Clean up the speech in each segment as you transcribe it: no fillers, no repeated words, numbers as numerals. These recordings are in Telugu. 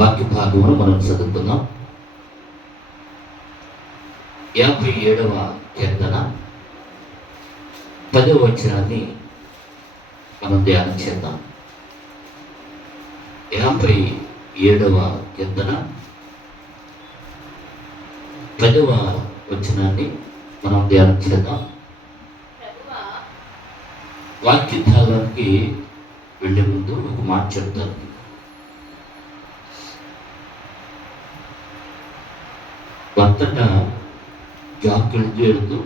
వాక్య భాగమును మనం చదువుకుందాం. 57వ కీర్తన 10వ వచనాన్ని మనం ధ్యానం చేద్దాం. 57వ కీర్తన 10వ వచనాన్ని మనం ధ్యానం చేద్దాం. వాక్య భాగానికి వెళ్ళే ముందు ఒక మాట చెప్తాను. భర్తట జాకులు చేరుతూ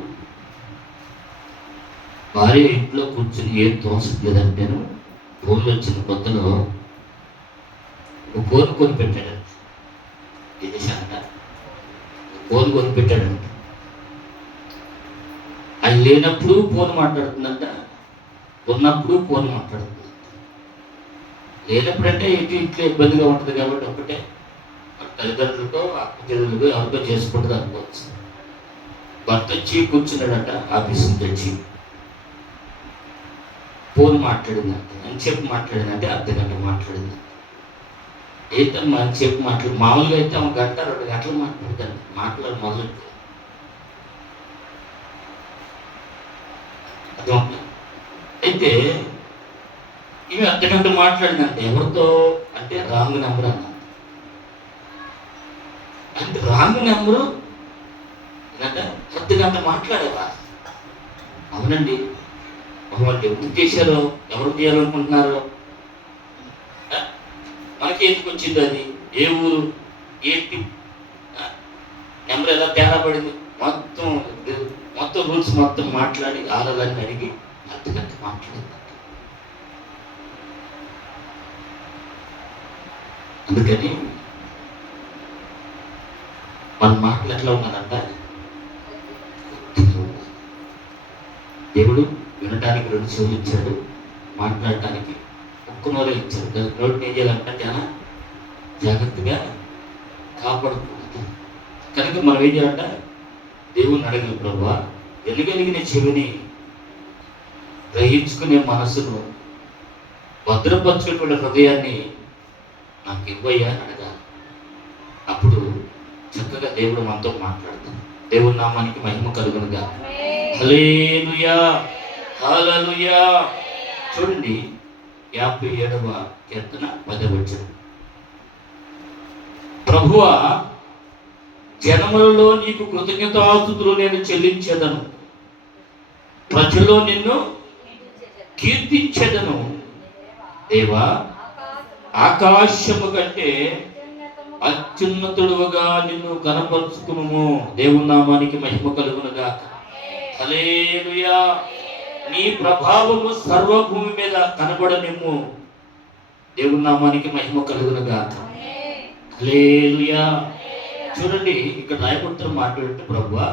భార్య ఇంట్లో కూర్చుని ఏం తోసట్లేదంటేను ఫోన్లు వచ్చిన కొత్తలో ఒక ఫోన్ కొనిపెట్టాడంట. విదేశాంట ఫోన్ కొనిపెట్టాడంట. అది లేనప్పుడు ఫోన్ మాట్లాడుతుందంట, ఉన్నప్పుడు ఫోన్ మాట్లాడుతుంది. లేనప్పుడు అంటే ఇంట్లో ఇబ్బందిగా ఉంటుంది కాబట్టి ఒకటే తల్లిదండ్రులతో అక్క చెల్లెలతో ఎవరితో చేసుకుంటుంది అనుకోవచ్చు. భర్త వచ్చి కూర్చున్నాడట, ఆఫీస్ నుంచి వచ్చి ఫోన్ మాట్లాడిందంటే ఎంతసేపు మాట్లాడిందంటే అర్ధగంట మాట్లాడిందంట. ఏంటమ్మా ఎంతసేపు మాట్లాడి మామూలుగా అయితే ఆమె గంట 2 గంటలు మాట్లాడతాను మాట్లాడి మొదలు. అయితే ఇవి అర్ధగంట మాట్లాడిందంటే ఎవరితో అంటే రాంగ్ నెంబర్ అన్న. అంటే రాంగ్ నెంబరు ఏంటంటే 10 గంట మాట్లాడేవా? అవునండి. వాళ్ళు ఎందుకు చేశారో, ఎవరు చేయాలనుకుంటున్నారో, మనకి ఎందుకు వచ్చింది, అది ఏ ఊరు, ఏంటి, నెంబర్ ఎలా తేడా పడింది, మొత్తం రూల్స్ మొత్తం మాట్లాడి ఆలోచన అడిగి 10 గంట మాట్లాడింది. అందుకని మన మాటలు ఎట్లా ఉన్నదంట, దేవుడు వినటానికి 2 చెవులు ఇచ్చాడు, మాట్లాడటానికి ఒక్క నోరే ఇచ్చాడు. నోటిని ఏం చేయాలంటే చాలా జాగ్రత్తగా కాపాడుకోవాలి. కనుక మనం ఏం చేయాలంట, దేవుని అడగలి, ప్రభువా వెలుగలిగిన చెవిని, గ్రహించుకునే మనసును, భద్రపరచుకునే హృదయాన్ని నాకు ఇవ్వయ్యా అని అడగాలి. అప్పుడు చక్కగా దేవుడు మనతో మాట్లాడతాడు. దేవుడి నామానికి మహిమ కలుగునుగా. హల్లెలూయా, హల్లెలూయా. చూడండి 57వ కీర్తన 10వ వచనం. ప్రభువా జనములలో నీకు కృతజ్ఞతాస్తుతులు నేను చెల్లించెదను, ప్రజల్లో నిన్ను కీర్తించెదను. దేవా ఆకాశము కంటే అత్యున్నతుడుగా నిన్ను కనపరుచుకును. దేవుని నామానికి మహిమ కలుగునుగా. హల్లెలూయా. నీ ప్రభావము సర్వభూమి మీద కనబడనిమ్ము. దేవుని నామానికి మహిమ కలుగునుగా. హల్లెలూయా. చూడండి ఇక్కడ రాయబడుతున్న మాట్లాడుతూ, ప్రభువా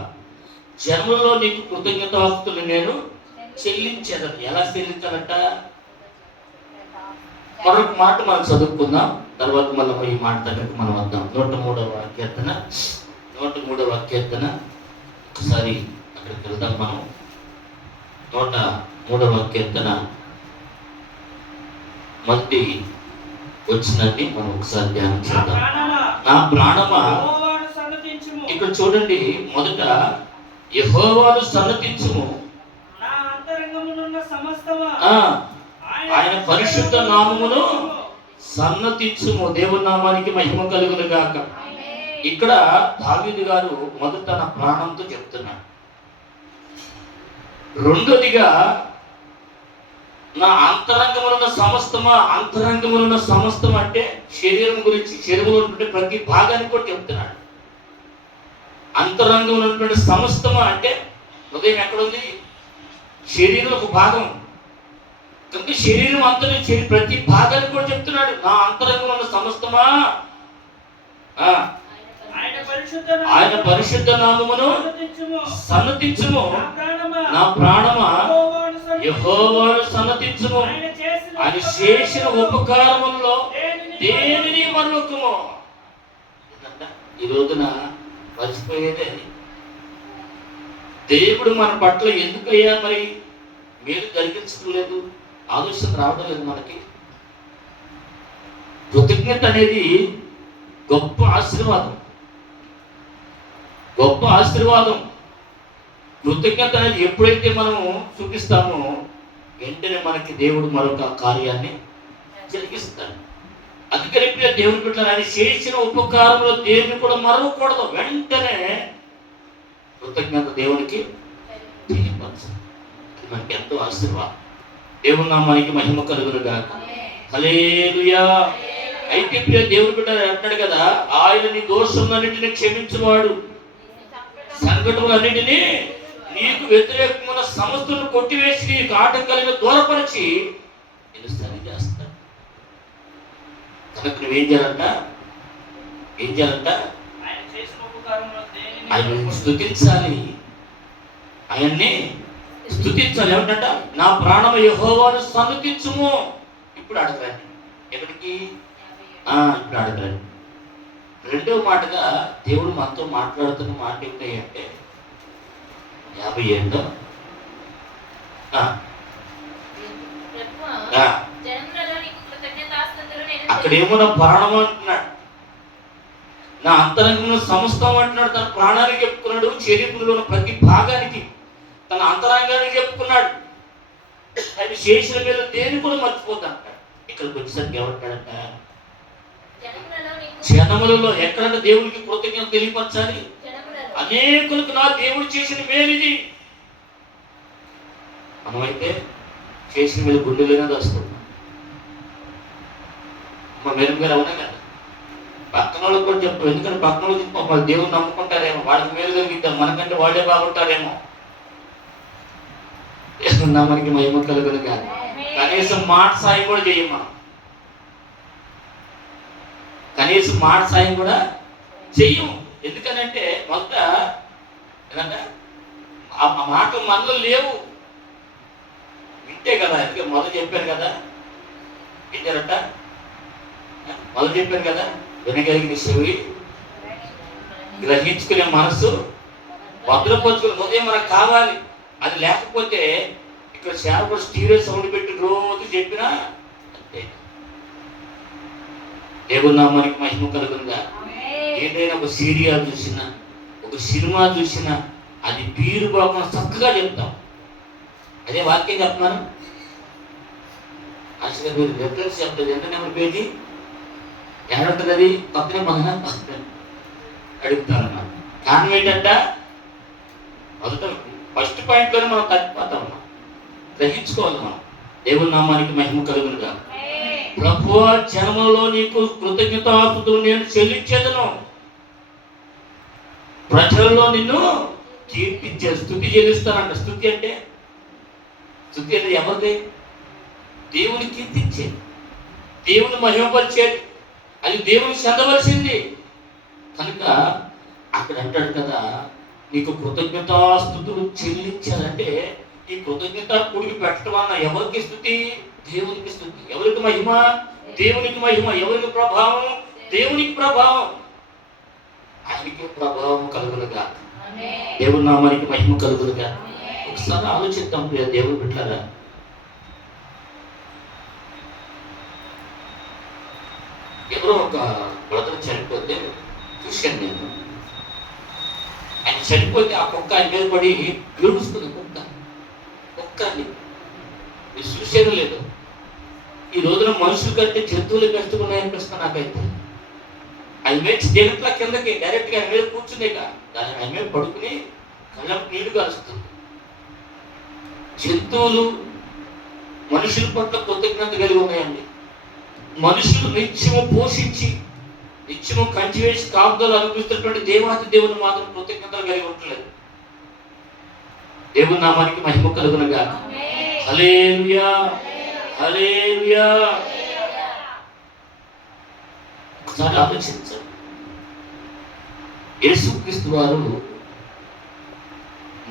జన్మలో నీకు కృతజ్ఞతాస్తులు నేను చెల్లించేదను. ఎలా చెల్లించాలంట? మరొక మాట మనం చదువుకుందాం, తర్వాత మళ్ళీ ఈ మాట దగ్గరకు మనం వద్దాం. 103వ కీర్తన 103వ కీర్తన ఒకసారి అక్కడికి వెళ్దాం. మనం 103వ కీర్తన మొదటి వచ్చినన్ని మనం ఒకసారి ధ్యానం చేద్దాం. నా ప్రాణమా, ఇక్కడ చూడండి, మొదట యెహోవాను సన్నతించుము, ఆయన పరిశుద్ధ నామమును సన్నతించుము. దేవుని నామానికి మహిమ కలుగును గాక. ఇక్కడ దావీదు గారు మొదట తన ప్రాణంతో చెప్తున్నాడు. రెండోదిగా నా అంతరంగములున్న సమస్తమా, అంతరంగములున్న సమస్తం అంటే శరీరం గురించి, శరీరంలో ఉన్నటువంటి ప్రతి భాగానికి కూడా చెప్తున్నాడు. అంతరంగంలో ఉన్నటువంటి సమస్తమా అంటే హృదయం ఎక్కడుంది? శరీరం ఒక భాగం కనుక శరీరం అంతా ప్రతి భాగాన్ని కూడా చెప్తున్నాడు. నా అంతరంగంలో ఉన్న సమస్తమా ఆయన పరిశుద్ధ నామమును సన్నతించుము. నా ప్రాణమా యెహోవాను సన్నతించుము. ఆయన చేసిన ఉపకారములలో దేనిని మరొకము. ఈ రోజున మర్చిపోయేదే. దేవుడు మన పట్ల ఎందుకయ్యా మరి మేలు జరిగించలేదు, ఆలోచన రావడం లేదు మనకి. కృతజ్ఞత అనేది గొప్ప ఆశీర్వాదం, గొప్ప ఆశీర్వాదం. కృతజ్ఞత అనేది ఎప్పుడైతే మనము చూపిస్తామో వెంటనే మనకి దేవుడు మరొక కార్యాన్ని జరిగిస్తాడు. అందుకని ఇప్పుడు దేవుని బిడ్డలు ఆయన చేసిన ఉపకారంలో దేవుని కూడా మరవకూడదు. వెంటనే కృతజ్ఞత దేవునికి తెలియపరచాలి. మనకి ఎంతో ఆశీర్వాదం. దేవుని నామానికి మహిమ కలుగునుగాక. హల్లెలూయా. అయితే ప్రియ దేవుని బిడ్డ అంటాడు కదా, ఆయన నీ దోషములన్నిటిని క్షమించువాడు, సంకటములన్నిటినీ నీకు వ్యతిరేకమైన సమస్యను కొట్టివేసి నీకు ఆటంకాలను దూరపరిచి నేను సరి చేస్తాను. కనుక నువ్వేం చేయాలంట? ఆయన స్తుతించాలి, ఆయన్ని స్తుతించాలి. ఏమంట? నా ప్రాణము యెహోవాను సన్నుతించుము. ఇప్పుడు అడగండి, ఎక్కడికి? ఇప్పుడు అడగండి. రెండవ మాటగా దేవుడు మనతో మాట్లాడుతున్న మాట ఏంటి అంటే 57 అక్కడేమో నా ప్రాణం అంటున్నాడు, నా అంతరంగంలో సమస్తం అంటున్నాడు. తన ప్రాణానికి చెప్పుకున్నాడు, శరీరంలో ఉన్న ప్రతి భాగానికి, తన అంతరంగానికి చెప్పుకున్నాడు. ఆయన చేసిన మీద దేని కూడా మర్చిపోతా అంటాడు. ఇక్కడికి వచ్చేసరికి ఏమంటాడంట? జనములలో ఎక్కడంటే దేవుడికి కృతజ్ఞత తెలియపరచాలి. అనేకులకు నా దేవుడు చేసిన మేలిది. మనమైతే చేసిన మీద గుండెలోనే వస్తుంది. మా మేడం గారు అవునా కదా, పక్కన వాళ్ళకి కూడా చెప్పాం. ఎందుకంటే పక్కన వాళ్ళు వాళ్ళు దేవుని నమ్ముకుంటారేమో, వాళ్ళకి మేలు కలిగిద్దాం, మనకంటే వాళ్ళే బాగుంటారేమో. మనకి మహిమ కలుగును కానీ కనీసం మాట సాయం కూడా చేయం మనం. కనీసం మాట సాయం కూడా చెయ్యం. ఎందుకనంటే మొదట ఏంటంటే ఆ మాటలు మనలో లేవు, వింటే కదా. ఎందుకంటే మొదలు చెప్పాను కదా, వింటారట. మొదలు చెప్పాను కదా, వినగలిగిన చెవి, గ్రహించుకునే మనసు, భద్రపరుచుకునే హృదయం మనకు కావాలి. అది లేకపోతే ఇక్కడ సేవకుడు స్టీరియో సౌండ్ పెట్టి రోజు చెప్పినా అంతే. దేవుని నామానికి మహిమ కలుగునుగా. ఏదైనా ఒక సీరియల్ చూసినా, ఒక సినిమా చూసినా అది పీరు పోకుండా చక్కగా చెప్తాం. అదే వాక్యం చెప్తున్నాను. అసలు మీరు రెఫరెన్స్ చెప్తుంది. ఎంత నెంబర్ పేజీ ఏమంటుంది? అది పక్కనే పక్కన అడుగుతారన్నమాట. కారణం ఏంటంట? మొదట ఫస్ట్ పాయింట్లోనే మనం తగ్గిపోతాం. మనం గ్రహించుకోవాలి. మనం దేవుని నామానికి మహిమ కలుగునుగా. ప్రభువా, జనములో నీకు కృతజ్ఞతాస్తుతులు నేను చెల్లించేదను, ప్రజల్లో నిన్ను కీర్తించే స్తుతి చెల్లిస్తానంట. స్తుతి అంటే ఎవరిది? దేవుని కీర్తించేది, దేవుని మహిమపరిచేది, అది దేవుని చెందవలసింది. కనుక అక్కడ అంటాడు కదా, నీకు కృతజ్ఞతాస్తుతులు చెల్లించాలంటే ఈ కృతజ్ఞత కూడికి పెట్టడం అన్న ఎవరికి స్తుతి? దేవునికి స్తుతి. ఎవరికి మహిమ? దేవునికి మహిమ. ఎవరికి ప్రభావం? దేవునికి ప్రభావం. ఆయనకి ప్రభావం కలుగునుగా. దేవుని నామానికి మహిమ కలుగునుగా. ఒకసారి ఆలోచిద్దాం ప్రియ దేవుని బిడ్డలారా. ఎవరో ఒక బ్రదర్ చనిపోతే చూశాను నేను. ఆయన చనిపోతే ఆ కుక్క ఆయన మీద పడి ఏడుస్తుంది. కుక్కని మీరు చూసేది లేదు. ఈ రోజున మనుషుల కంటే జంతువులు పెంచుకున్నాయనిపిస్తుంది నాకైతే. ఆయన మీద దిగట్లా కిందకి డైరెక్ట్గా ఆయన మీద కూర్చునేక దాని ఆయన మీద పడుకుని కళ్ళకు నీళ్లు కాలుస్తుంది. జంతువులు మనుషుల పట్ల కృతజ్ఞత కలిగి ఉన్నాయండి. మనుషులు నిత్యము పోషించి నిత్యము కంచి వేసి కాపుదలు అనుభవిస్తున్నటువంటి దేవాతి దేవుని మాత్రం కృతజ్ఞతలు కలిగి ఉండలేదు. దేవుని నామానికి మహిమ కలుగునుగా. హల్లెలూయా, హల్లెలూయా. ఒకసారి ఆలోచించండి. యేసుక్రీస్తు వారు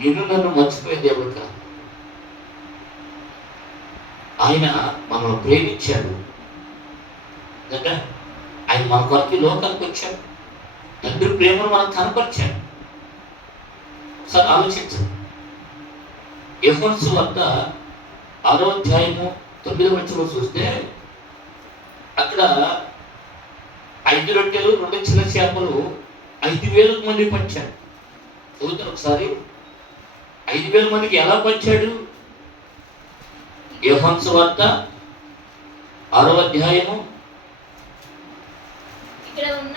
నిన్ను నన్ను మర్చిపోయే దేవుడు కాదు. ఆయన మనల్ని ప్రేమించాడు. ఆయన మన కొరకు లోకానికి వచ్చాడు. తండ్రి ప్రేమను మనకు కనపరిచాడు. ఒకసారి ఆలోచించండి. యోహాను సువార్త 6వ అధ్యాయము 9వ వచనం చూస్తే అక్కడ ఆయన 5 రొట్టెలు 2 చిన్న చేపలు 5,000 మంది పంచాడు. చదువుతారు ఒకసారి. 5,000 మందికి ఎలా పంచాడు? యోహాను సువార్త 6వ అధ్యాయము. ఇక్కడ ఉన్న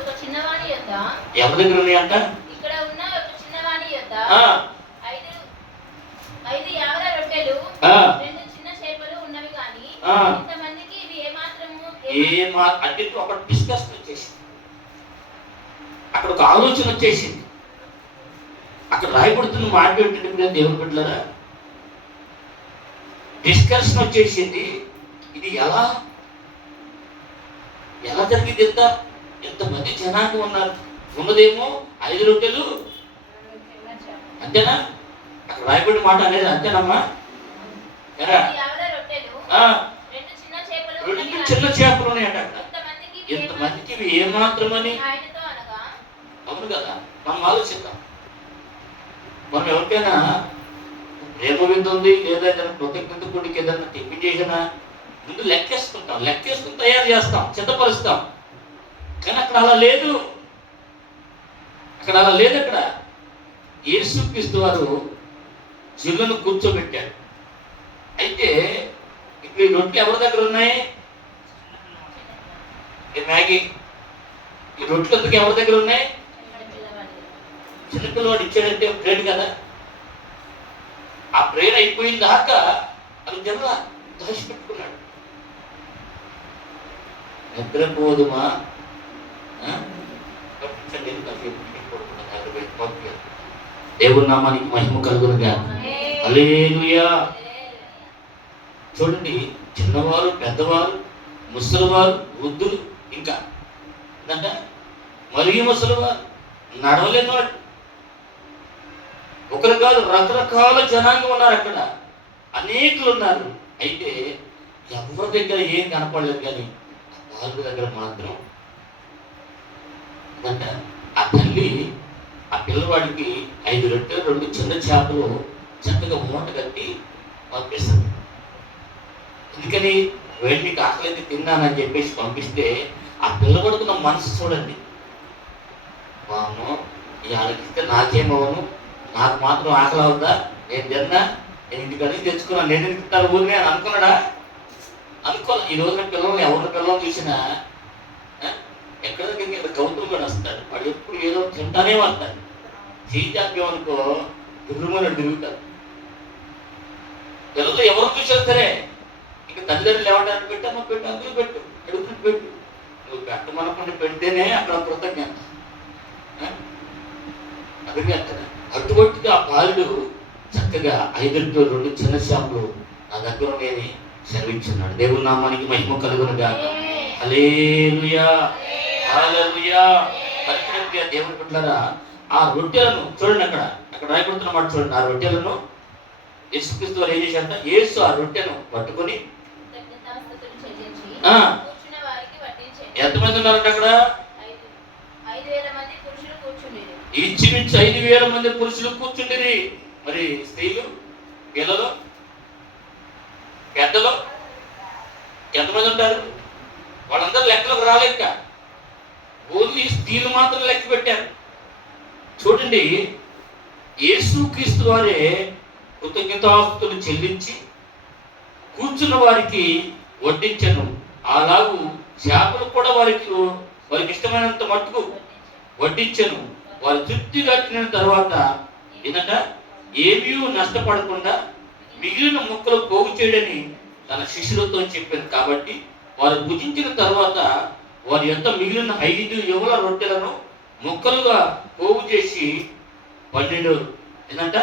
ఒక చిన్నవాని యొద్ద, ఎవరి దగ్గర ఉన్నాయంట? ఇక్కడ ఉన్న ఒక చిన్నవాని యొద్ద 5 యావల రొట్టెలు 2 చిన్న చేపలు ఉన్నవి కానీ ఇంతమందికి ఇవి ఏమాత్రము అంటే ఒక డిస్కషన్ వచ్చేసింది, అక్కడ ఒక ఆలోచన వచ్చేసింది. అక్కడ రాయబడుతున్న మాట ఏంటంటే దేవుని బిడ్డలారా, డిస్కషన్ వచ్చేసింది. ఇది ఎలా జరిగింది? ఎంతమంది జనాంగం ఉన్నారు. ఉన్నదేమో 5 రొట్టెలు, అంతేనా? అక్కడ రాయబడిన మాట అనేది అంతేనమ్మా? 2 చిన్న చేపలు ఉన్నాయంట అక్కడ. ఎంతమందికి ఇవి ఏమాత్రమని. అవును కదా, మనం ఆలోచిద్దాం. మనం ఎవరికైనా ప్రేమ విందుంది లేదా ఏదైనా కృతజ్ఞత కొడుకు ఏదైనా తెప్పించేసినా ముందు లెక్కేసుకుని తయారు చేస్తాం, సిద్ధపరుస్తాం. కానీ అక్కడ అలా లేదు. అక్కడ యేసుక్రీస్తు వారు జిల్లును కూర్చోబెట్టాడు. అయితే ఇప్పుడు ఈ రొట్టెలు ఎవరి దగ్గర ఉన్నాయి? మ్యాగీ ఈ రొట్టెలు ఎందుకు ఎవరి దగ్గర ఉన్నాయి? చిన్నపిల్లవాడు ఇచ్చాడంటే బ్రెడ్ కదా. ఆ బ్రెయిన్ అయిపోయిన దాకా అది జల్ల దాచిపెట్టుకున్నాడు. నిద్రపోదుమా? దేవుని నామానికి మహిమ కలుగునుగా. హల్లెలూయా. చూడండి, చిన్నవారు, పెద్దవారు, ముసలివారు, వృద్ధులు, ఇంకా మరీ ముసలివారు, నడవలేని వాడు, ఒకరు కాదు రకరకాల జనాంగం ఉన్నారు అక్కడ, అనేకులు ఉన్నారు. అయితే ఎవరి దగ్గర ఏం కనపడలేదు, కానీ వాళ్ళ దగ్గర మాత్రం ఆ తల్లి ఆ పిల్లవాడికి 5 రొట్టెలు 2 చిన్న చేపలు చక్కగా మూట కట్టి పంపిస్తుంది. ఎందుకని? వేడికి ఆకలికి తిన్నానని చెప్పేసి పంపిస్తే ఆ పిల్లవాడుకున్న మనసు చూడండి. వాము వాళ్ళకిస్తే నాకేమవను, నాకు మాత్రం ఆకలి అవుద్దా, నేను తిన్నా, నేను ఇంటికి తెచ్చుకున్నాను, నేను ఎందుకు తింటాను ఊరిని అని అనుకున్నాడా? అనుకోవాలి. ఈ రోజున ఎవరిని చూసినా ఎక్కడ గౌతమ్ కూడా వస్తాడు. వాడు ఎప్పుడు ఏదో తింటానే వస్తాడు. చేద్దాం అనుకో దుర్మని తిరుగుతారు. పిల్లలు ఎవరు చూసారు సరే ఇంకా తల్లిదండ్రులు ఏమంటారు? పెట్టమ్మా, పెట్టు, అందులో పెట్టు, అడుగుతున్న పెట్టు. నువ్వు పెట్టమనకుండా పెడితేనే అక్కడ కృతజ్ఞత. అందుకే అక్కడ అటువంటిగా ఆ బాలుడు చక్కగా 5 రొట్టెలు 2 చిన్న చేపలు నా దగ్గర నేను సెలవిచ్చున్నాడు. దేవుని నామానికి మహిమ కలుగునుగా. హల్లెలూయా, హల్లెలూయా. పరిపూర్ణంగా దేవుని బిడ్డలారా, ఆ రొట్టెలను చూడండి, అక్కడ రాయబడుతున్న మాట చూడండి. ఆ రొట్టెలను యేసుక్రీస్తు వారు ఏం చేశారంట? యేసు ఆ రొట్టెను పట్టుకొని ఎంతమంది ఉన్నారంట అక్కడ? ఇంచుమించు 5,000 మంది పురుషులు కూర్చుండేది. మరి స్త్రీలు, పిల్లలు, పెద్దలు ఎంతమంది ఉంటారు? వాళ్ళందరూ లెక్కలకు రాలేక ఓన్లీ స్త్రీలు మాత్రం లెక్క పెట్టారు. చూడండి, యేసుక్రీస్తు వారే కృతజ్ఞతాస్తుతులు చెల్లించి కూర్చున్న వారికి వడ్డించను. అలాగూ చేపలు కూడా వారికి ఇష్టమైనంత మట్టుకు వడ్డించను. వారు తృప్తిగా తినిన తర్వాత ఏంటంట? ఏమీ నష్టపడకుండా మిగిలిన ముక్కలు పోగు చేయడని తన శిష్యులతో చెప్పాను. కాబట్టి వారు భుజించిన తర్వాత వారి యొక్క మిగిలిన 5 యువల రొట్టెలను ముక్కలుగా పోగు చేసి 12 ఏంటంట?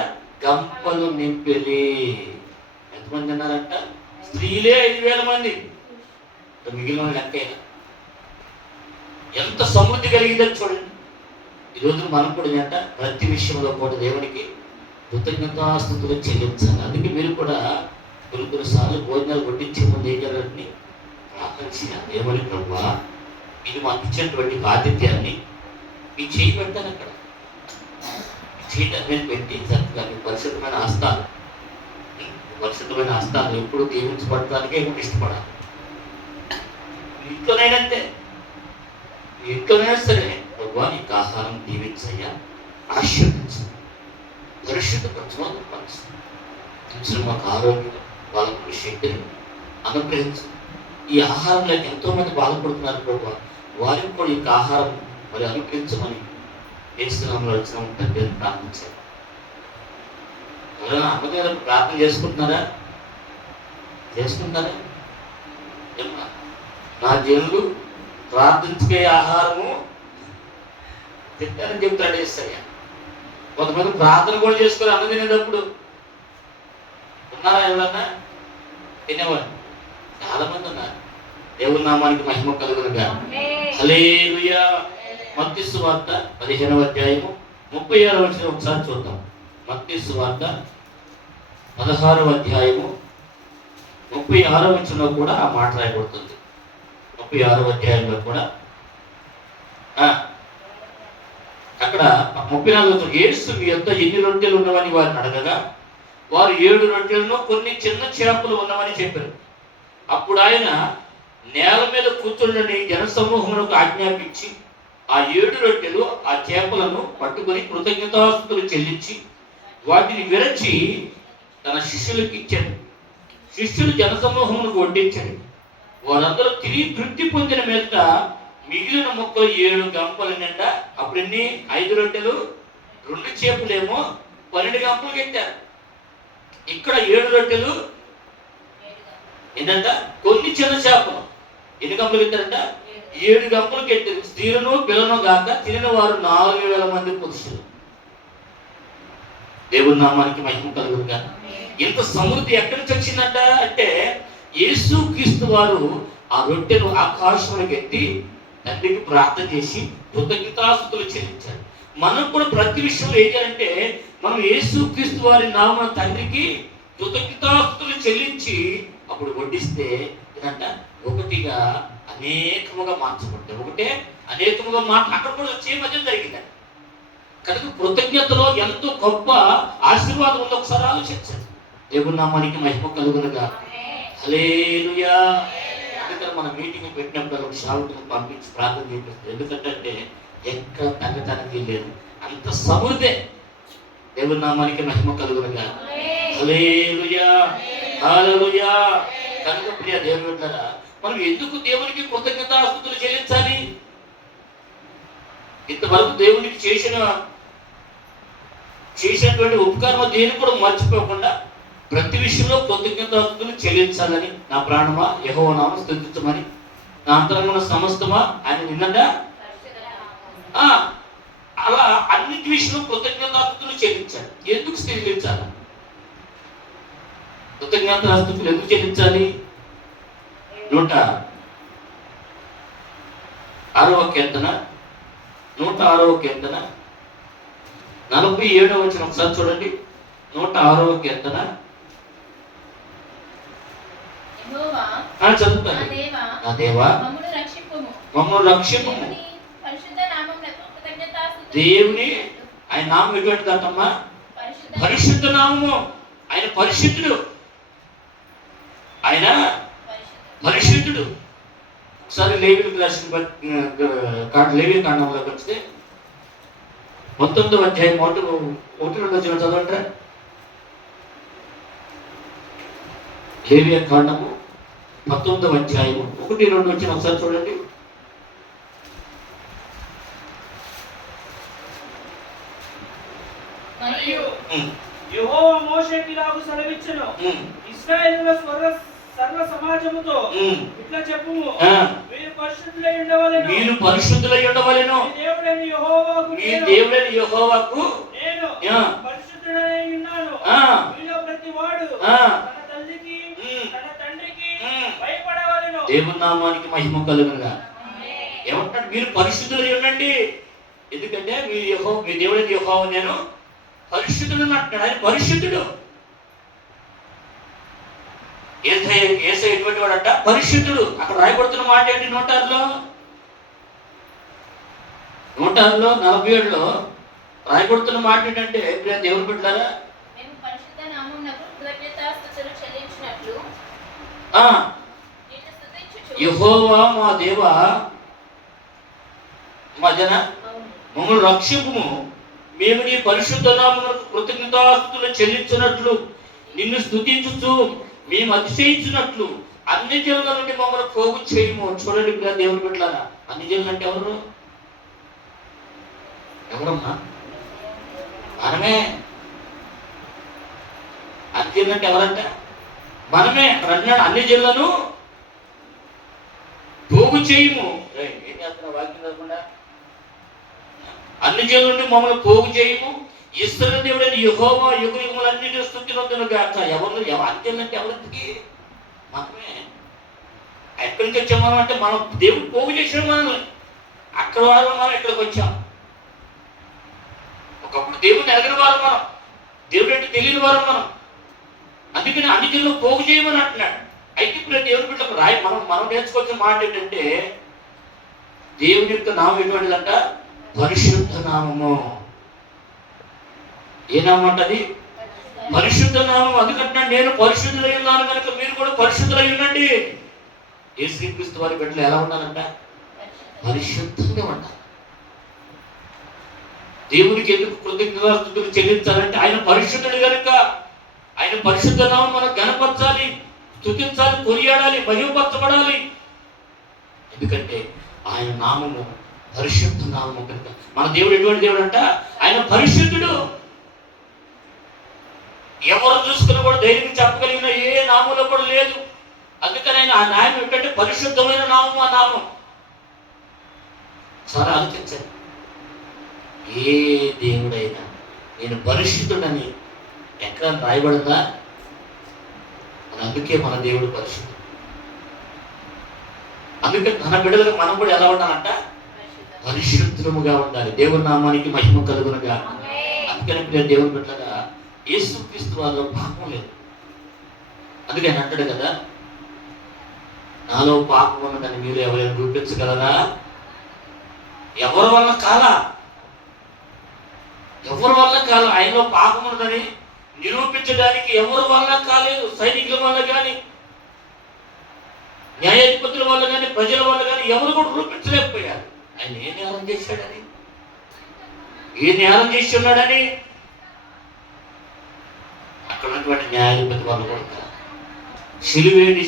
గంపలు నింపిరి. ఎంతమంది అన్నారంట? స్త్రీలే 5,000 మంది, మిగిలిన లెక్క. ఎంత సమృద్ధి కలిగిందని చూడండి. ఈరోజు మనం కూడా ఏంటంట? ప్రతి విషయంలో కూడా దేవునికి కృతజ్ఞతాస్తుతులు చెల్లించాలి. అందుకే మీరు కూడా కొన్నిసార్లు భోజనాలు వడ్డించే ముందు ఏం జరగని ప్రార్థన చేయాలి. ఏమని? ప్రభువా, ఇది మాకు ఇచ్చినటువంటి ఆతిథ్యాన్ని మీ చేయి పెడతాను. అక్కడ చేయడం మీద పెట్టి చక్కగా మీ పరిశుద్ధమైన హస్తాలు ఎప్పుడు దీవించబడటానికే ఎప్పుడు ఇష్టపడాలి. ఇంట్లోనైనంతే ఇంట్లోనే సరే ప్రభువా నీకు ఆహారం దీవించయ్యా, ఆశీర్వదించు, పరిశుద్ధపరచు, కొంచెం మాకు ఆరోగ్యం, వాళ్ళకు శక్తిని అనుగ్రహించు. ఈ ఆహారంలో ఎంతో మంది బాధపడుతున్నారు ప్రభువా, వారికి కూడా ఈ ఆహారం మరి అనుగ్రహించమని యేసునామములో వచ్చిన తండ్రి ప్రార్థించారు. ఎవరైనా అమ్మగారు ప్రార్థన చేసుకుంటున్నారా? చేసుకుంటారా? నా జనులు ప్రార్థించుకే ఆహారము తింటారని చెప్తాడు యేసయ్య. కొంతమంది ప్రార్థన కూడా చేసుకోరు అన్నం తినేటప్పుడు. ఉన్నారా ఎవరన్నా? తినేవాడు చాలా మంది ఉన్నారు. దేవుని నామానికి మహిమ కలుగునుగా. హల్లెలూయా. మత్తయి సువార్త 15వ అధ్యాయము 36వ వచనం ఒకసారి చూద్దాం. మత్తయి సువార్త 16వ అధ్యాయము 36వ వచనంలో కూడా ఆ మాట రాయబడుతుంది. 36వ అధ్యాయంలో కూడా అక్కడ 34వ వచనం, యేసు మీ యొద్ద ఎన్ని రొట్టెలు ఉన్నవని వారిని అడగగా వారు 7 రొట్టెలను కొన్ని చిన్న చేపలు ఉన్నవని చెప్పారు. అప్పుడు ఆయన నేల మీద కూర్చుండని జనసమూహములకు ఆజ్ఞాపించి ఆ 7 రొట్టెలు ఆ చేపలను పట్టుకొని కృతజ్ఞతాస్తుతులు చెల్లించి వాటిని విరచి తన శిష్యులకు ఇచ్చాడు. శిష్యులు జనసమూహములకు వడ్డించాడు. వారందరూ తిరిగి తృప్తి పొందిన మీద మిగిలిన మొక్కలు 7 గంపలు నిండా, అప్పుడు ఎన్ని? 5 రొట్టెలు 2 చేపలేమో 12 గంపలు కట్టారు. ఇక్కడ 7 రొట్టెలు ఏంటంట? కొన్ని చిన్న చేపలు ఎన్ని గంపలు కట్టారంట? 7 గంపలు కట్టారు. స్త్రీలను పిల్లను గాక తినిన వారు 4000 మంది పురుషులు. దేవుని నామానికి మహిమ కలుగునుగా. ఇంత సమృద్ధి ఎక్కడి నుంచి వచ్చిందంట అంటే యేసు క్రీస్తు వారు ఆ రొట్టెను ఆకాశంలోకి ఎత్తి తండ్రికి ప్రార్థన చేసి కృతజ్ఞతాస్తుతులు చెల్లించారు. మనం కూడా ప్రతి విషయంలో ఏం చేయాలంటే మనం యేసు క్రీస్తు వారి నామమున తండ్రికి కృతజ్ఞతాస్తుతులు చెల్లించి అప్పుడు వడ్డిస్తే ఏంటంట ఒకటిగా అనేకముగా మార్చబడతాయి. ఒకటే అనేకముగా అక్కడ కూడా వచ్చే మధ్య జరిగిందండి. కనుక కృతజ్ఞతలో ఎంతో గొప్ప ఆశీర్వాదం ఉందో ఒకసారి ఆలోచించండి. దేవుని నామానికి మహిమ కలుగునుగా. హల్లెలూయా. అందుకని మన మీటింగ్ పెట్టినప్పుడు ఒక సేవకుని పంపించి ప్రార్థన చేపిస్తుంది. ఎందుకంటే ఎక్కడ తగ్గటానికి లేదు, అంత సమృద్ధే. దేవుని నామానికి మహిమ కలుగునుగా. హల్లెలూయా, హల్లెలూయా. కనుక ప్రియ దేవుని బిడ్డలారా, మనం ఎందుకు దేవునికి కృతజ్ఞతాస్తుతులు చెల్లించాలి? ఇంతవరకు దేవునికి చేసినటువంటి ఉపకారం దేని కూడా మర్చిపోకుండా ప్రతి విషయంలో కృతజ్ఞతాస్తుతులు చెల్లించాలని, నా ప్రాణమా యెహోవా నామమును స్తుతించమని, నా అంతరంగమున సమస్తమా ఆయన నిన్నదా అలా అన్నిటి విషయంలో కృతజ్ఞతాస్తుతులు చెల్లించాలి. ఎందుకు చెల్లించాలి? కృతజ్ఞతాస్తుతులు ఎందుకు చెల్లించాలి? 106వ కీర్తన 106వ కీర్తన 47వ వచనం ఒకసారి చూడండి. 106వ కీర్తన చదువుతాను. నా దేవా మమ్మల్ని రక్షింపుము. దేవుని ఆయన నామం ఎటువంటిదమ్మా? పరిశుద్ధ నామము. ఆయన పరిశుద్ధుడు, ఆయన పరిశుద్ధుడు. ఒకసారి లేవీయులకు రాసిన లేవీయ కాండంలోకి వస్తే 19వ అధ్యాయం 1-2 చదవంటారా? లేవీయ కాండము 19వ అధ్యాయము 1-2 వచ్చిన ఒకసారి చూడండి. యెహోవా మోషేకి ఇలాగు సెలవిచ్చెను, ఇశ్రాయేలుల సర్వ సమాజముతో ఇట్లా చెప్పుము, మీరు పరిశుద్ధులై ఉండవలెను. మీరు పరిశుద్ధులై ఉండవలెను. మీ దేవుడైన యెహోవాకు నేను పరిశుద్ధుడనై ఉన్నాను. మీలో ప్రతి వాడు తన తల్లికి తన తండ్రికి భయపడవలెను. దేవుని నామానికి మహిమ కలుగునుగా. ఏమంటాడు? మీరు పరిశుద్ధులై ఉండండి. ఎందుకంటే మీ దేవుడైన యెహోవా నేను పరిశుద్ధుడు అంటున్నాడు. ఆయన పరిశుద్ధుడు. యేసయ్య ఎటువంటి వాడట? పరిశుద్ధుడు. అక్కడ రాయబడుతున్న మాట ఏంటి? 106లో 47లో రాయబడుతున్న మాట ఏంటంటే దేవుని బిడ్డలారా, యెహోవా మా దేవా మధ్యన అవును. మమ్మల్ని రక్షింపుము, మేము నీ పరిశుద్ధ నామమునకు కృతజ్ఞతాస్తుతులు చెల్లించినట్లు నిన్ను స్తుతించుచు మేము అతిశయించినట్లు అన్ని జనుల నుండి మమ్మల్ని పోగు చేయము. చూడండి ఇక్కడ దేవుని బిడ్డలారా, అన్ని జనులు అంటే ఎవరు? ఎవరమ్మా? మనమే. అన్ని జనులు అంటే ఎవరంట? మనమే. అన్నాడు అన్ని జనులను పోగు చేయము. ఏం చేస్తున్నా వాక్యం కాకుండా? అన్ని జనుల నుండి మమ్మల్ని పోగు చేయము. ఇశ్రాయేలు దేవుడైన యెహోవా యుగ యుగములన్నిటిని స్తుతించును గాక. ఎవరు? అన్ని అంటే ఎవరికి? మనమే. ఎక్కడి నుంచి వచ్చాం మనం అంటే మనం దేవుడు పోగు చేసాడు మనల్ని. అక్కడ వారు మనం ఇక్కడికి వచ్చాం. ఒకప్పుడు దేవుడిని ఎరగని వారు మనం, దేవుడు అంటే తెలియని వారు మనం. అందుకని అన్ని జనులు పోగు చేయమని అంటున్నాడు. అయితే ఇప్పుడు దేవుని బిడ్డలకు మనం నేర్చుకోవాల్సిన మాట ఏంటంటే, దేవుని యొక్క నామం ఎటువంటిదంట? పరిశుద్ధ నామము. ఏ నామం అంటది? పరిశుద్ధ నామం. అందుకంటే నేను పరిశుద్ధులై ఉన్నాను కనుక మీరు కూడా పరిశుద్ధులై ఉండండి. యేసుక్రీస్తు వారి బిడ్డలు ఎలా ఉండాలంట? పరిశుద్ధంగా ఉండాలి. దేవునికి ఎందుకు కృతజ్ఞతాస్తుతులు చెల్లించాలంటే ఆయన పరిశుద్ధుడు కనుక. ఆయన పరిశుద్ధ నామం మనం గణపరచాలి, స్తుతించాలి, కొనియాడాలి, మహిమపరచబడాలి. ఎందుకంటే ఆయన నామము పరిశుద్ధ నామము కనుక. మన దేవుడు ఎటువంటి దేవుడు అంట? ఆయన పరిశుద్ధుడు. ఎవరు చూసుకుని కూడా ధైర్యం చెప్పగలిగిన ఏ నామంలో కూడా లేదు. అందుకని ఆయన ఆ నామం ఏంటంటే పరిశుద్ధమైన నామం. ఆ నామం చాలా ఆలోచించండి. ఏ దేవుడైనా నేను పరిశుద్ధుడని ఎక్కడ రాయబడిందా? అందుకే మన దేవుడు పరిశుద్ధుడు. అందుకే తన బిడ్డలకు మనం కూడా ఎలా ఉండాలంట? పరిశుద్ధముగా ఉండాలి. దేవుని నామానికి మహిమ కలుగునుగా. అందుకని దేవుని బిడ్డగా యేసుక్రీస్తు వారిలో పాపం లేదు. అందుకని అంటాడు కదా, నాలో పాపం ఉన్నదని మీరు ఎవరైనా చూపించగలరా? ఎవరి వల్ల కాలా? ఎవరి వల్ల కాదు. ఆయనలో పాపం ఉన్నదని నిరూపించడానికి ఎవరి వల్ల కాలేదు. సైనికుల వల్ల కానీ, న్యాయాధిపతుల వల్ల కానీ, ప్రజల వల్ల కానీ ఎవరు కూడా రూపించలేకపోయారు. ఆయన ఏ నేరం చేశాడని, ఏ నేరం చేసి ఉన్నాడని అక్కడ ఉన్నటువంటి న్యాయాధిపతి వాళ్ళు కూడా కాదు. సిలువేని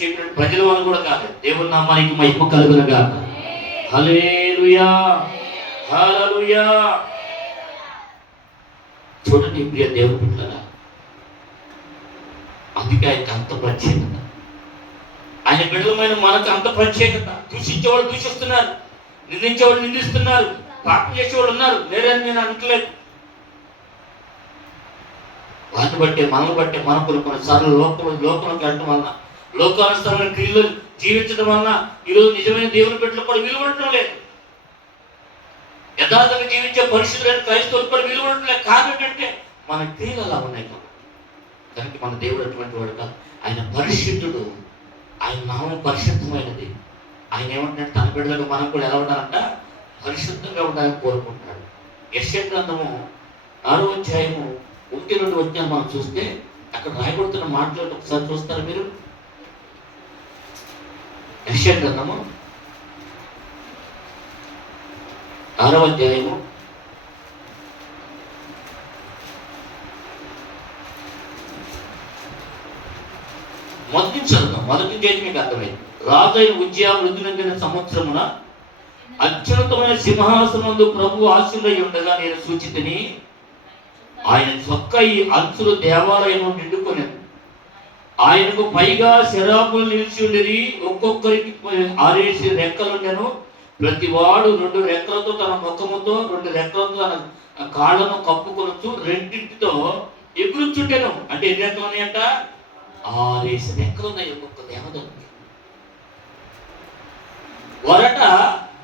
చెప్పిన ప్రజల వాళ్ళు కూడా కాదు. దేవుని నామానికి మహిమ కలుగునుగా. హల్లెలూయా, హల్లెలూయా. చూడండి ప్రియ దేవుని బిడ్డలారా, అందుకే ఆయనకు అంత ప్రత్యేకత. ఆయన బిడ్డలమైన మనకు అంత ప్రత్యేకత. దూషించేవాళ్ళు దూషిస్తున్నారు, నిందించేవాళ్ళు నిందిస్తున్నారు, పాపం చేసేవాళ్ళు ఉన్నారు. లేదని నేను అనట్లేదు. వాటిని బట్టి మనల్ని బట్టి మన కొన్నిసార్లు లోకంలోకి వెళ్ళడం వలన, లోకానుసారమైన క్రియలు జీవించడం వలన ఈరోజు నిజమైన దేవుని బిడ్డలు కూడా విలువ ఉండటం లేదు. యథార్థంగా జీవించే పరిశుద్ధులైన క్రైస్తవులు కూడా విలువ ఉండటం లేదు. కారణం ఏంటంటే మన క్రియలు అలా ఉన్నాయి కనుక మన దేవుడు అటువంటి వాడు కాదు. ఆయన పరిశుద్ధుడు. ఆయన నామం పరిశుద్ధమైనది. ఆయన ఏమంటున్నాడు? తన బిడ్డలకు మనం కూడా ఎలా ఉండాలంట? పరిశుద్ధంగా ఉండాలని కోరుకుంటున్నాడు. యెషయా గ్రంథము 6వ అధ్యాయము 1-2 వచనాలు మనం చూస్తే అక్కడ రాయబడుతున్న మాటలు ఒకసారి చూస్తారా మీరు? యెషయా గ్రంథము 6వ అధ్యాయము 1 నుంచి మీకు అర్థమైంది. రాజైన ఉజ్జియా వృద్ధులైన సంవత్సరమున అత్యున్నతమైన సింహాసనందు ప్రభు ఆశీర్వై ఉండగా నేను సూచితిని. ఆయన చొక్క ఈ అంచులు దేవాలయం నిండుకొని ఆయనకు పైగా శరాబులు నిలిచి ఉండేది. ఒక్కొక్కరికి 6 రెక్కలుండెను. ప్రతి వాడు 2 రెక్కలతో తన ముఖముతో 2 రెక్కలతో తన కాళ్ళను కప్పుకొనొచ్చు. 2 ఎగురుచుండెను. అంటే ఎన్ని రెక్కలు ఉన్నాయంట? 6 రెక్కలు ఉన్నాయి ఒక్కొక్క దేవతకి. వారట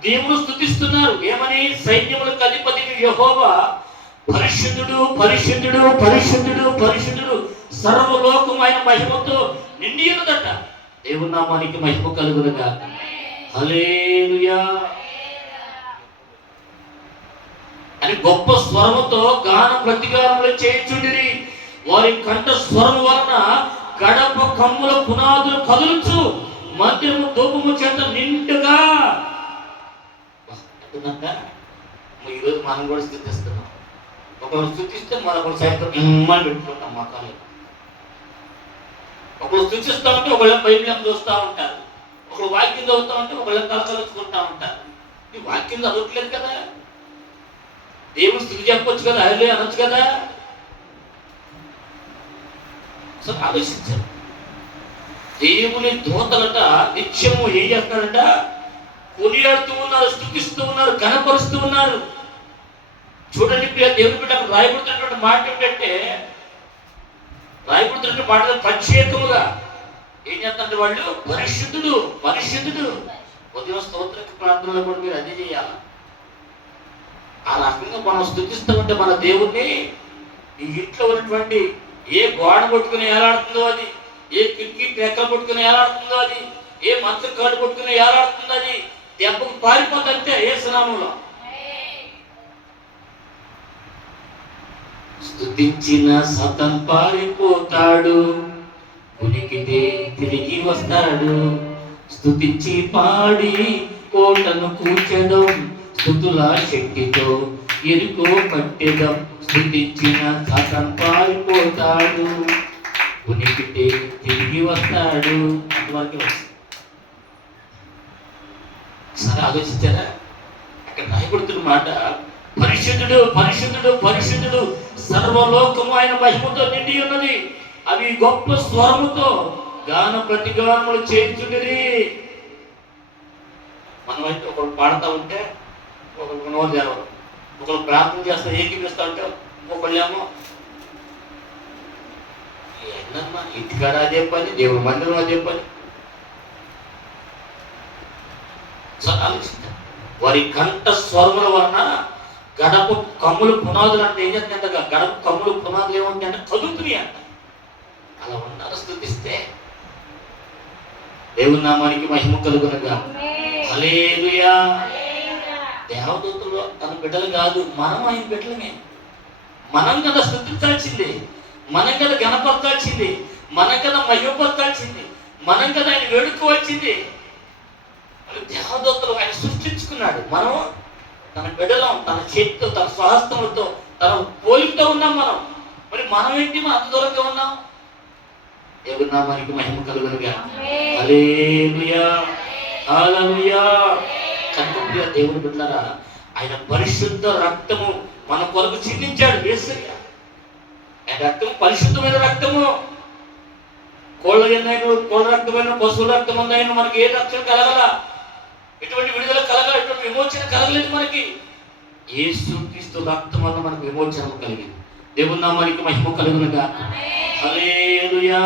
దేవుడు స్తుతిస్తున్నారు. ఏమని? సైన్యములకు అధిపతి యెహోవా పరిశుద్ధుడు, పరిశుద్ధుడు, పరిశుద్ధుడు, పరిశుద్ధుడు, సర్వలోకం ఆయన మహిమతో నిండి ఉన్నదట. దేవుని నామానికి మహిమ కలుగునుగా. హల్లెలూయా అని గొప్ప స్వరముతో గాన ప్రతిగానములు చేయించుండిరి. వారి కంఠ స్వరం వలన గడప కమ్ముల పునాదులు కదులుచు మందిరము ధూపము చేత నిండుగా. చెప్తున్నాక ఈరోజు మనం కూడా స్థుతిస్తున్నాం. ఒకరు స్థుతిస్తే మరొకరు సాయంత్రం ఇమ్మని పెట్టుకుంటాం మొక్కలు. ఒకరు స్థుతిస్తూ ఉంటే ఒకళ్ళు బైబిల్ చూస్తూ ఉంటారు, ఒకరు వాక్యం చదువుతూ ఉంటే ఒకళ్ళు తలసలుచుకుంటూ ఉంటారు. ఈ వాక్యం చదవట్లేదు కదా, దేవుడు స్థుతి చెప్పొచ్చు కదా, హల్లెలూయా అనొచ్చు కదా. అసలు ఆలోచించారు. దేవుని దూతలట నిత్యము ఏం చేస్తారంట? కొనియాడుతూ ఉన్నారు, స్థుతిస్తూ ఉన్నారు, ఘనపరుస్తూ ఉన్నారు. చూడండి ప్రియ దేవుని బిడ్డ రాయబడుతున్నటువంటి మాట ఏంటంటే, రాయబడుతున్నటువంటి మాట ప్రత్యేకముగా ఏం చేస్తారంటే వాళ్ళు పరిశుద్ధుడు పరిశుద్ధుడు. ఉదయం స్తోత్ర ప్రార్థనలో కూడా మీరు అదే చేయాలి. ఆ రకంగా మనం స్థుతిస్తూ ఉంటే మన దేవుణ్ణి, ఈ ఇంట్లో ఉన్నటువంటి ఏ గోడ పట్టుకుని ఏలాడుతుందో అది, ఏ కిటికీ రెక్కలు పట్టుకుని ఏలాడుతుందో అది, ఏ మంచం కాడు పట్టుకుని ఏలాడుతుందో అది దెబ్బకు పారిపోతుంటే ఏ స్నామంలో స్తుతించిన సతం పారిపోతాడు, ఉనికితే తిరిగి వస్తాడు. స్తుతించి పాడి కోటను కూర్చడం, స్తుతుల శక్తితో ఎరుకో పట్టెదం. స్థుతించిన సతం పారిపోతాడు, ఉనికితే తిరిగి వస్తాడు. అంతవరకు వస్తుంది. సరే ఆలోచించారా? అక్కడ రాయబడుతున్న మాట పరిశుద్ధుడు పరిశుద్ధుడు పరిశుద్ధుడు, సర్వలోకము ఆయన మహిమతో నిండి ఉన్నది. అవి గొప్ప స్వరముతో గాన ప్రతిగానములు చేయించుండేది. మనమైతే ఒకరు పాడుతూ ఉంటే ఒకరు నోరు తెరవరు, ఒకరు ప్రార్థన చేస్తా ఏకీపిస్తూ ఉంటే ఒకళ్ళేమో ఏంటమ్మా ఇంటికాడ అదే పని, దేవుడి మందిరం అదే పని. ఆలోచించారు. వారి కంఠ స్వరముల వలన గడప కమ్ములు పునాదులు అంటే ఏం చేస్తుంది? గడప కమ్ములు పునాదులు ఏముంటాయి అంటే కదులుతున్నాయి అంట. అలా ఉన్నారు. స్తుతిస్తే దేవుని నామానికి మహిమ కలుగునగా. హల్లెలూయా. దేవదూతలు తన బిడ్డలు కాదు, మనం ఆయన బిడ్డలమే. మనం కదా స్తుతించాల్సింది, మనం కదా గణపరచాల్సింది, మనం కదా మహిమపరచాల్సింది, మనం కదా ఆయన వేడుకోవాల్సింది. దేవదూతలు ఆయన సృష్టించుకున్నాడు. మనం తన బిడ్డలం, తన చేతితో, తన స్వహస్తములతో, తన పోలికతో ఉన్నాం మనం. మరి మనం ఏంటి మనం అంత దూరంగా ఉన్నాం? దేవుని నామానికి మహిమ కలుగునుగా. హల్లెలూయా హల్లెలూయా. కనుక ప్రియ దేవుని బిడ్డలారా, ఆయన పరిశుద్ధ రక్తము మన కొరకు చిందించాడు. యేసయ్య ఆయన రక్తము పరిశుద్ధమైన రక్తము. కోళ్ళ రక్తమైన పశువుల రక్తం ఉందైనా మనకి ఏ రక్షణ కలగల, ఎటువంటి విడుదల కలగల, ఎటువంటి విమోచన కలగలేదు మనకి. యేసుక్రీస్తు రక్తం వల్ల మనకు విమోచన కలిగింది. దేవుని నామానికి మహిమ కలుగునుగా. హల్లెలూయా.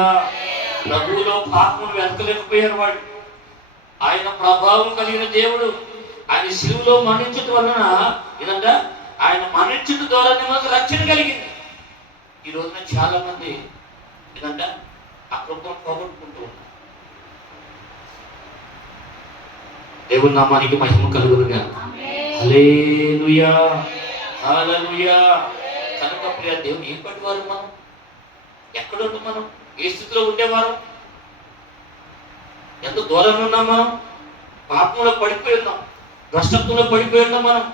ప్రభువులో పాపమును వెతకలేకపోయారు వాడు. ఆయన ప్రభావం కలిగిన దేవుడు. ఆయన శిలువలో మరణించడం వలన ఏదంట, ఆయన మరణించడం ద్వారా మనకు రక్షణ కలిగింది. ఈ రోజున చాలా మంది ఏదంట ఆ కృపను పోగొట్టుకుంటూ ఉన్నారు. దేవుని నామానికి మహిమ కలుగునుగా. హల్లెలూయా హల్లెలూయా. కనుక ప్రియ దేవుని ఏం పట్టేవారు మనం? ఎక్కడ ఉన్నాం మనం? ఏ స్థితిలో ఉండేవారు? ఎంత దూరంలో ఉన్నాం మనం? పాపంలో పడిపోయి ఉన్నాం, భ్రష్టత్వంలో పడిపోయి ఉన్నాం మనం.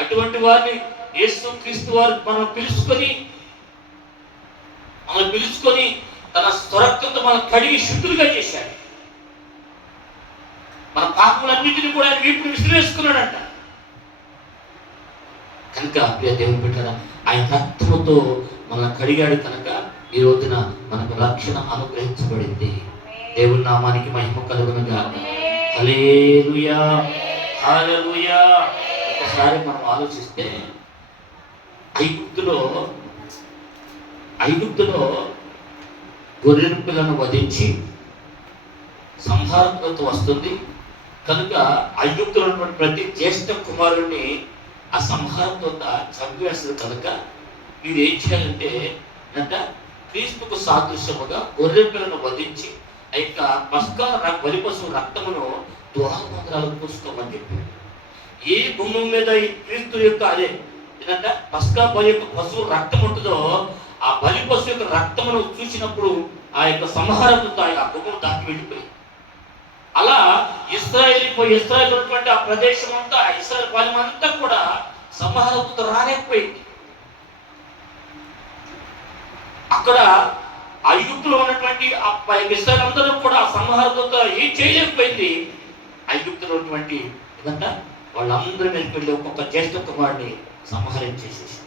అటువంటి వారిని యేసుక్రీస్తు వారు మనం పిలుచుకొని తన స్వరక్తంతో మనం కడిగి శుద్ధులుగా చేశాడు. మన పాపములన్నింటినీ కూడా ఆయన వీపుని విసిరేసుకున్నాడంట. కనుక ప్రియ దేవుని బిడ్డలారా, ఆయన రక్తముతో మనల్ని కడిగాడు. కనుక ఈ రోజున మనకు రక్షణ అనుగ్రహించబడింది. దేవుని నామానికి మహిమ కలుగునుగా. హల్లెలూయా హల్లెలూయా. ఒకసారి మనం ఆలోచిస్తే ఐగుప్తులో గొర్రెల పిల్లను వధించి సంహారత వస్తుంది. కనుక ఐగుప్తులో ఉన్నటువంటి ప్రతి జ్యేష్ఠ కుమారుడిని ఆ సంహారత చంపివేస్తుంది. కనుక మీరు ఏం చేయాలంటే అంటే క్రీస్తుకు సాదృశ్యముగా గొర్రె పిల్లను వధించి ఆ యొక్క పస్కా బలి పశువు రక్తమును ద్వారబంధరాలకు పూసుకోమని చెప్పారు. ఏ గుమ్మం మీద ఈ క్రీస్తు యొక్క అదే ఏంటంటే పస్కా బలి యొక్క పశువు రక్తం ఉంటుందో ఆ బలి పశువు యొక్క రక్తమును చూసినప్పుడు ఆ యొక్క సంహారంతో ఆ గుమ్మం దాటి వెళ్ళిపోయి, అలా ఇస్రాయేల్ ఉన్నటువంటి ఆ ప్రదేశం అంతా, ఇస్రాయేల్ పాలెం అంతా కూడా సంహారదూత రాలేకపోయింది. అక్కడ ఐగుప్తులో ఉన్నటువంటి ఆ ఇస్రాయేల్ అందరూ కూడా ఆ సంహారదూత ఏం చేయలేకపోయింది. ఐగుప్తులో ఉన్నటువంటి ఇదంతా వాళ్ళందరి మీదకి వెళ్ళి ఒక్కొక్క జ్యేష్ఠ కుమారుడిని సంహరించేసేసి,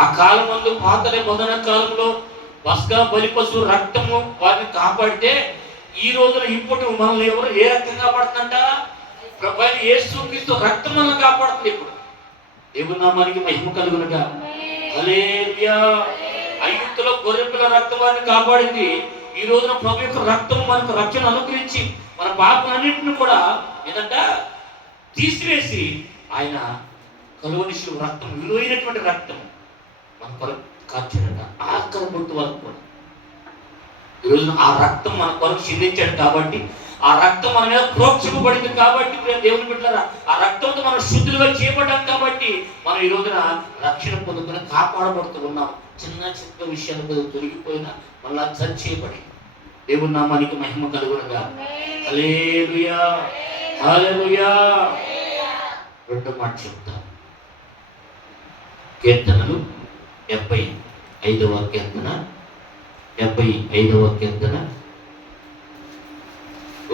ఆ కాలం ముందు పాత నిబంధన కాలంలో పస్కా బలి పశువు రక్తము వారిని కాపాడితే, ఈ రోజున ఇప్పుడు మనల్ని ఎవరు ఏ రక్తం కాపాడుతుందంట? ప్రభు యేసుక్రీస్తు రక్తం మనల్ని కాపాడుతుంది. ఇప్పుడు దేవుని నామానికి మహిమ కలుగునుగా. హల్లెలూయా. ఐగుప్తులో గొర్రెపిల్ల రక్తం వారిని కాపాడింది. ఈ రోజున ప్రభు యొక్క రక్తం మనకు రక్షణ అనుగ్రహించి మన పాపలన్నింటిని కూడా ఏంటంట తీసివేసి, ఆయన కలువరి శిలువ రక్తం, విలువైనటువంటి రక్తం మన కొరకు కార్చాడట. ఆఖరి బొట్టు వరకు కూడా ఈరోజు ఆ రక్తం మన కొరకు చిందించాడు కాబట్టి, ఆ రక్తం మన మీద ప్రోక్షింపబడింది కాబట్టి, దేవుని బిడ్డలారా, ఆ రక్తంతో మనం శుద్ధులుగా చేయబడ్డాం కాబట్టి మనం ఈ రోజున రక్షణ పొందుకుని కాపాడబడుతూ ఉన్నాం. చిన్న చిన్న విషయాలు మీద తొలగిపోయినా మళ్ళా సరి చేయబడి దేవుని నామానికి మహిమ కలుగునుగా. హల్లెలూయా, హల్లెలూయా. రెండో మాట చెప్తా. కీర్తనలు 75వ కీర్తన, 75వ కీర్తన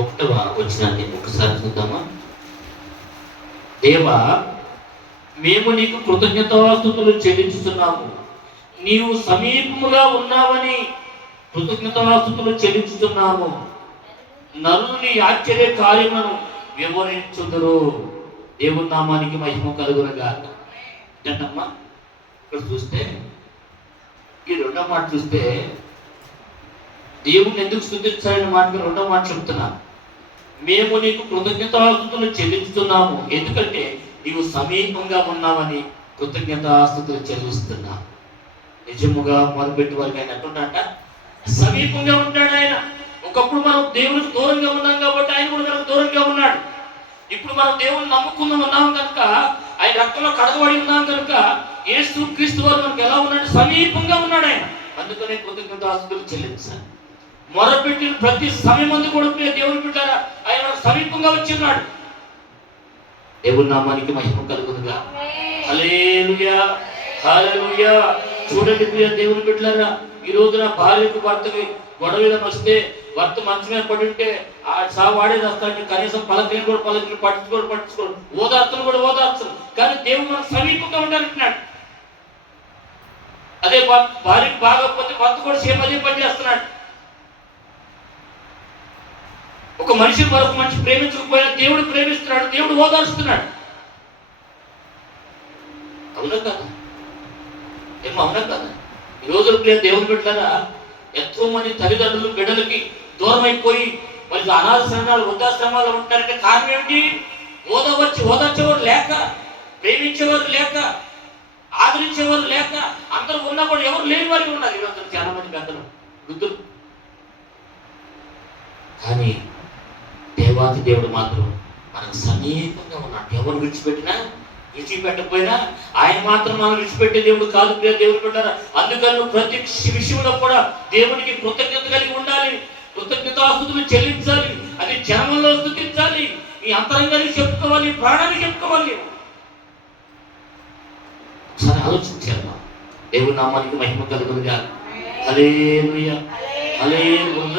1వ వచనాన్ని ఒకసారి చూద్దామా? దేవా, మేము నీకు కృతజ్ఞతాస్తుతులు చెల్లించుతున్నాము. నీవు సమీపముగా ఉన్నావని కృతజ్ఞతాస్తుతులు చెల్లించుతున్నాము. నరులు నీ ఆశ్చర్య కార్యములను వివరించుదురు. దేవుని నామానికి మహిమ కలుగునుగా. ఏంటమ్మా ఇక్కడ చూస్తే, ఈ రెండో మాట చూస్తే, దేవుని ఎందుకు స్తుతించాలని మాట రెండో మాట చెప్తున్నా. మేము నీకు కృతజ్ఞతాస్తుతులు చెల్లించుతున్నాము, ఎందుకంటే నీవు సమీపంగా ఉన్నావని కృతజ్ఞతాస్తుతులు చెల్లిస్తున్నా. నిజముగా మొదలుపెట్టి వారికి ఆయన ఎట్లుంటాడ? సమీపంగా ఉంటాడు ఆయన. ఒకప్పుడు మనం దేవునికి దూరంగా ఉన్నాం కాబట్టి ఆయన కూడా మనకు దూరంగా ఉన్నాడు. ఇప్పుడు మనం దేవుని నమ్ముకుని ఉన్నాం కనుక, ఆయన రక్తంలో కడగబడి ఉన్నాం కనుక, యేసుక్రీస్తు వారు మనకు ఎలా ఉన్నాడు? సమీపంగా ఉన్నాడు ఆయన. అందుకనే కృతజ్ఞతాస్తుతులు చెల్లించాలి. మొరపెట్టిన ప్రతి సమయం మందు కూడా దేవుని బిడ్డారా, ఆయన మనకు సమీపంగా వచ్చి ఉన్నాడు. దేవుని నామానికి మహిమ కలుగునుగా. హల్లెలూయా, హల్లెలూయా. చూడండి ప్రియ దేవుని బిడ్డలారా, ఈ రోజున భార్యకు భర్తకి గొడవలను వస్తే, భర్త మంచం మీద పడి ఉంటే ఆ సావాడే వస్తాడు. కనీసం పలకలు పట్టించుకోరు, ఓదార్చను కూడా ఓదార్చను. కానీ దేవుడు మనకు సమీపంగా ఉండాలంటున్నాడు. అదే భార్యకు బాగోకపోతే భర్త కూడా సేమ్ అదే పని చేస్తున్నాడు. ఒక మనిషిని మరొక మనిషి ప్రేమించకపోయినా దేవుడు ప్రేమిస్తున్నాడు, దేవుడు ఓదార్చుతున్నాడు. అవునా కదా? ఏమో అవునా కదా? ఈ రోజులు ప్రియ దేవుని బిడ్డలారా, ఎంతో మంది తల్లిదండ్రులు బిడ్డలకి దూరం అయిపోయి మరి అనాథాశ్రమాలు, వృద్ధాశ్రమాలు ఉంటారంటే కారణం ఏమిటి? ఓదార్చేవారు లేక, ప్రేమించేవారు లేక, ఆదరించేవారు లేక, అందరూ ఉన్నా కూడా ఎవరు లేని వారికి ఉన్నారు ఈరోజు చాలా మంది పెద్దలు, వృద్ధులు. కానీ దేవాది దేవుడు మాత్రం మనకు సమీపంగా ఉన్నాడు. ఎవరు విడిచిపెట్టకపోయినా ఆయన మాత్రం మనం విడిచిపెట్టే దేవుడు కాదు ప్రియ దేవుడు బిడ్డలారా. అందుకని ప్రతి విషయంలో కూడా దేవునికి కృతజ్ఞత కలిగి ఉండాలి, కృతజ్ఞతాస్తుతులు చెల్లించాలి. అది జనంలో స్తుతించాలి, ఈ అంతరంగాన్ని చెప్పుకోవాలి, ప్రాణాన్ని చెప్పుకోవాలి. ఒకసారి ఆలోచించాను. దేవుని నామానికి మహిమ కలుగునుగా. హల్లెలూయా, హల్లెలూయా.